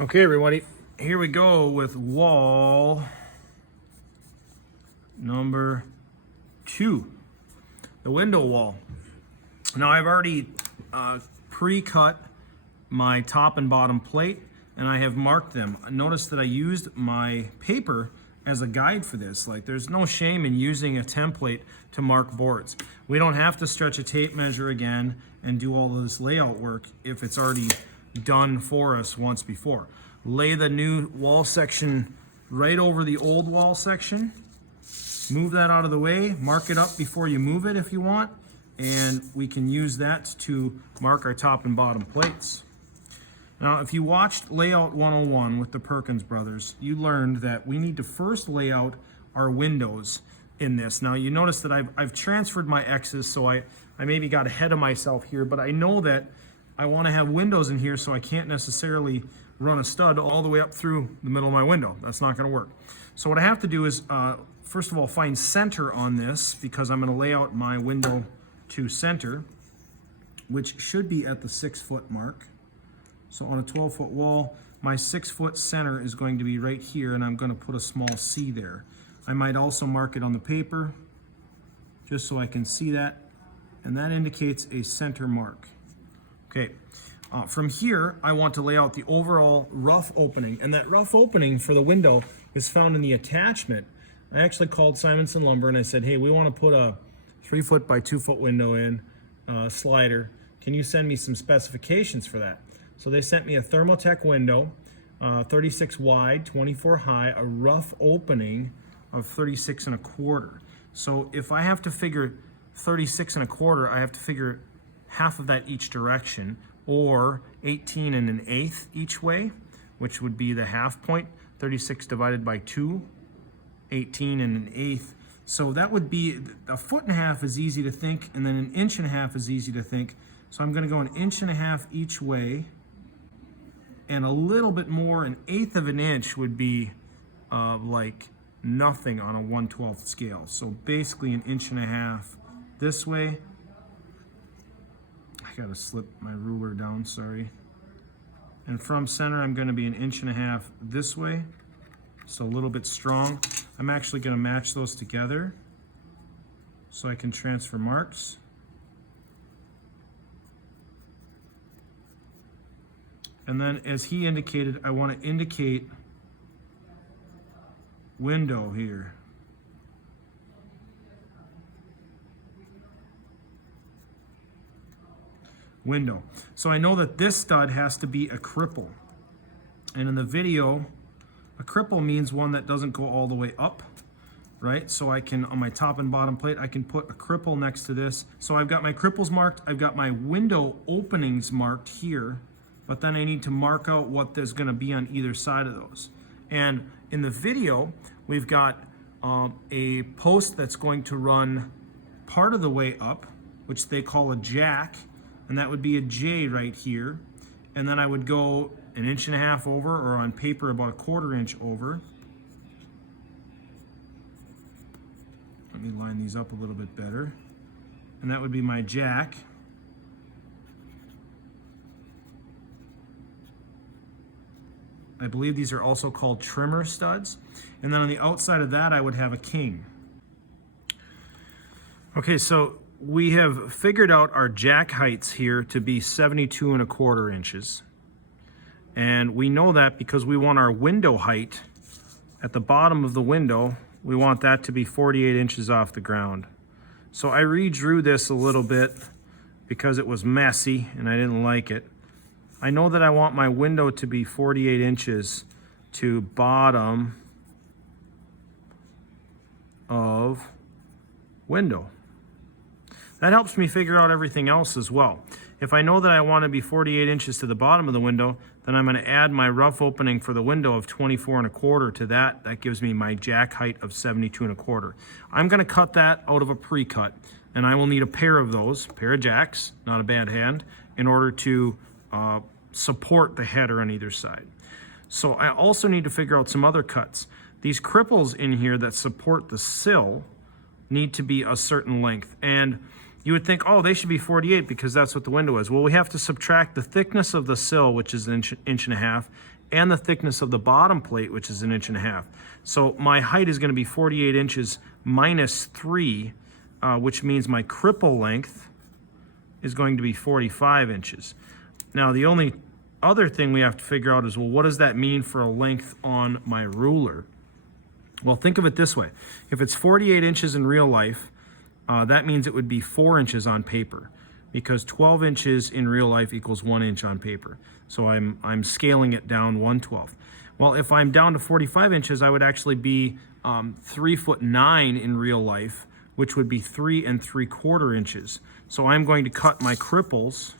Okay, everybody, here we go with wall number 2, the window wall. Now I've already pre-cut my top and bottom plate, and I have marked them. Notice that I used my paper as a guide for this. Like, there's no shame in using a template to mark boards. We don't have to stretch a tape measure again and do all of this layout work if it's already done for us once before. Lay the new wall section right over the old wall section. Move that out of the way. Mark it up before you move it if you want, and we can use that to mark our top and bottom plates. Now, if you watched Layout 101 with the Perkins brothers, you learned that we need to first lay out our windows in this. Now, you notice that I've transferred my X's, so I maybe got ahead of myself here, but I know that I want to have windows in here, so I can't necessarily run a stud all the way up through the middle of my window. That's not going to work. So what I have to do is, first of all, find center on this, because I'm going to lay out my window to center, which should be at the 6-foot mark. So on a 12-foot wall, my 6-foot center is going to be right here, and I'm going to put a small C there. I might also mark it on the paper, just so I can see that, and that indicates a center mark. Okay, from here, I want to lay out the overall rough opening, and that rough opening for the window is found in the attachment. I actually called Simonson Lumber and I said, hey, we want to put a 3-foot by 2-foot window in, slider. Can you send me some specifications for that? So they sent me a Thermotech window, 36 wide, 24 high, a rough opening of 36 1/4. So if I have to figure 36 1/4, I have to figure half of that each direction, or 18 1/8 each way, which would be the half point. 36 divided by 2, 18 1/8. So that would be, 1.5 feet is easy to think, and then 1.5 inches is easy to think. So I'm going to go 1.5 inches each way, and a little bit more, 1/8 of an inch would be like nothing on a 1/12 scale. So basically 1.5 inches this way. I gotta slip my ruler down, sorry. And from center, I'm gonna be 1.5 inches this way. So a little bit strong. I'm actually gonna match those together so I can transfer marks. And then, as he indicated, I want to indicate window here. Window. So I know that this stud has to be a cripple. And in the video, a cripple means one that doesn't go all the way up, right? So I can, on my top and bottom plate, I can put a cripple next to this. So I've got my cripples marked, I've got my window openings marked here, but then I need to mark out what there's going to be on either side of those. And in the video, we've got a post that's going to run part of the way up, which they call a jack, and that would be a J right here. And then I would go 1.5 inches over, or on paper about 1/4 inch over. Let me line these up a little bit better. And that would be my jack. I believe these are also called trimmer studs. And then on the outside of that, I would have a king. Okay, so we have figured out our jack heights here to be 72 1/4 inches. And we know that because we want our window height at the bottom of the window, we want that to be 48 inches off the ground. So I redrew this a little bit because it was messy and I didn't like it. I know that I want my window to be 48 inches to bottom of window. That helps me figure out everything else as well. If I know that I want to be 48 inches to the bottom of the window, then I'm going to add my rough opening for the window of 24 1/4 to that. That gives me my jack height of 72 1/4. I'm going to cut that out of a pre-cut, and I will need a pair of those, a pair of jacks, not a bad hand, in order to support the header on either side. So I also need to figure out some other cuts. These cripples in here that support the sill need to be a certain length. And you would think, oh, they should be 48 because that's what the window is. Well, we have to subtract the thickness of the sill, which is 1.5 inches, and the thickness of the bottom plate, which is 1.5 inches. So my height is going to be 48 inches minus 3, which means my cripple length is going to be 45 inches. Now, the only other thing we have to figure out is, well, what does that mean for a length on my ruler? Well, think of it this way. If it's 48 inches in real life, that means it would be 4 inches on paper, because 12 inches in real life equals 1 inch on paper. So I'm scaling it down 1/12. Well, if I'm down to 45 inches, I would actually be 3'9" in real life, which would be 3 3/4 inches. So I'm going to cut my cripples.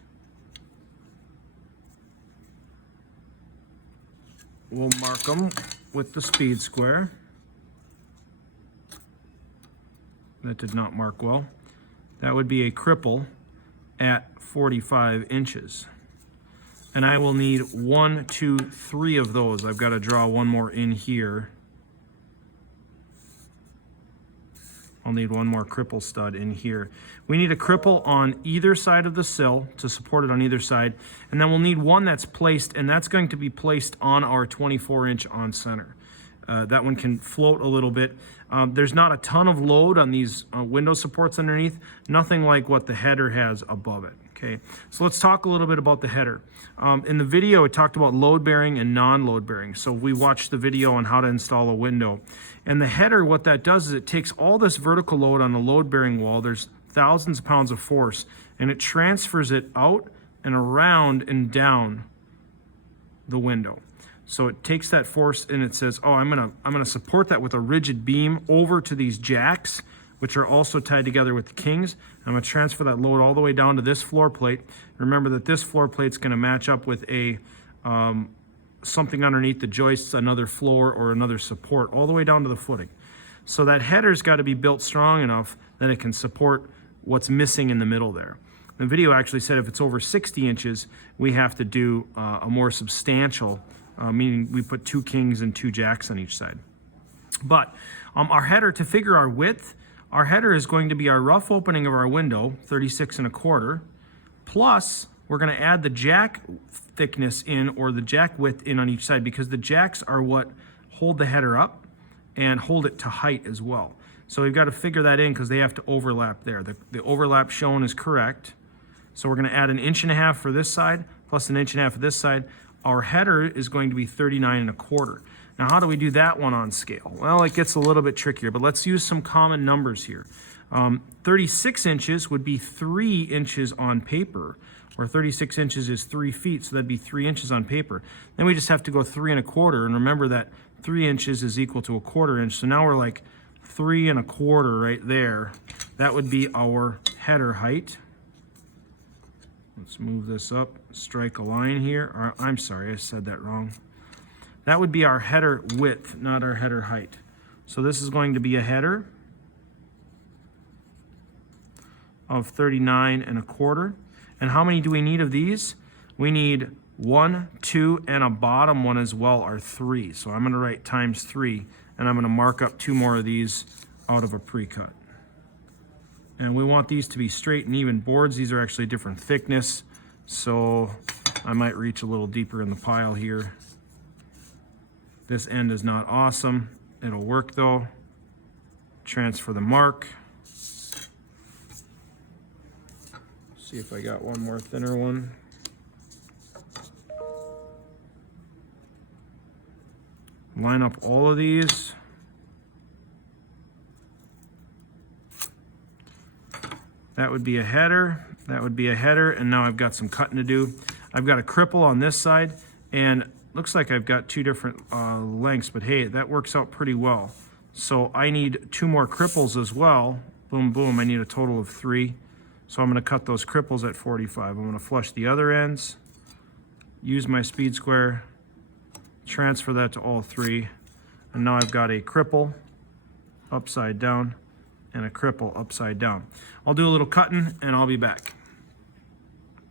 We'll mark them with the speed square. That did not mark well. That would be a cripple at 45 inches. And I will need 1, 2, 3 of those. I've got to draw one more in here. I'll need one more cripple stud in here. We need a cripple on either side of the sill to support it on either side. And then we'll need one that's placed, and that's going to be placed on our 24-inch on center. That one can float a little bit. There's not a ton of load on these window supports underneath, nothing like what the header has above it. Okay, so let's talk a little bit about the header. In the video, it talked about load bearing and non-load bearing. So we watched the video on how to install a window. And the header, what that does is it takes all this vertical load on the load bearing wall. There's thousands of pounds of force, and it transfers it out and around and down the window. So it takes that force and it says, oh, I'm gonna support that with a rigid beam over to these jacks, which are also tied together with the kings. I'm gonna transfer that load all the way down to this floor plate. Remember that this floor plate's gonna match up with a something underneath the joists, another floor or another support, all the way down to the footing. So that header's gotta be built strong enough that it can support what's missing in the middle there. The video actually said if it's over 60 inches, we have to do a more substantial, meaning we put 2 kings and 2 jacks on each side. But our header, to figure our width, our header is going to be our rough opening of our window, 36 1/4, plus we're going to add the jack thickness in, or the jack width in on each side, because the jacks are what hold the header up and hold it to height as well. So we've got to figure that in because they have to overlap there. The overlap shown is correct. So we're going to add 1.5 inches for this side plus 1.5 inches for this side. Our header is going to be 39 1/4. Now, how do we do that one on scale? Well, it gets a little bit trickier, but let's use some common numbers here. 36 inches would be 3 inches on paper, or 36 inches is 3 feet, so that'd be 3 inches on paper. Then we just have to go 3 1/4, and remember that 3 inches is equal to 1/4 inch, so now we're like 3 1/4 right there. That would be our header height. Let's move this up, strike a line here. Or, I'm sorry, I said that wrong. That would be our header width, not our header height. So this is going to be a header of 39 1/4. And how many do we need of these? We need 1, 2, and a bottom one as well, are 3. So I'm going to write times 3, and I'm going to mark up 2 more of these out of a pre-cut. And we want these to be straight and even boards. These are actually different thickness, so I might reach a little deeper in the pile here. This end is not awesome. It'll work though. Transfer the mark. See if I got one more thinner one. Line up all of these. That would be a header, that would be a header, and now I've got some cutting to do. I've got a cripple on this side, and looks like I've got 2 different lengths, but hey, that works out pretty well. So I need 2 more cripples as well. Boom, boom, I need a total of 3. So I'm gonna cut those cripples at 45. I'm gonna flush the other ends, use my speed square, transfer that to all 3, and now I've got a cripple upside down and a cripple upside down. I'll do a little cutting and I'll be back.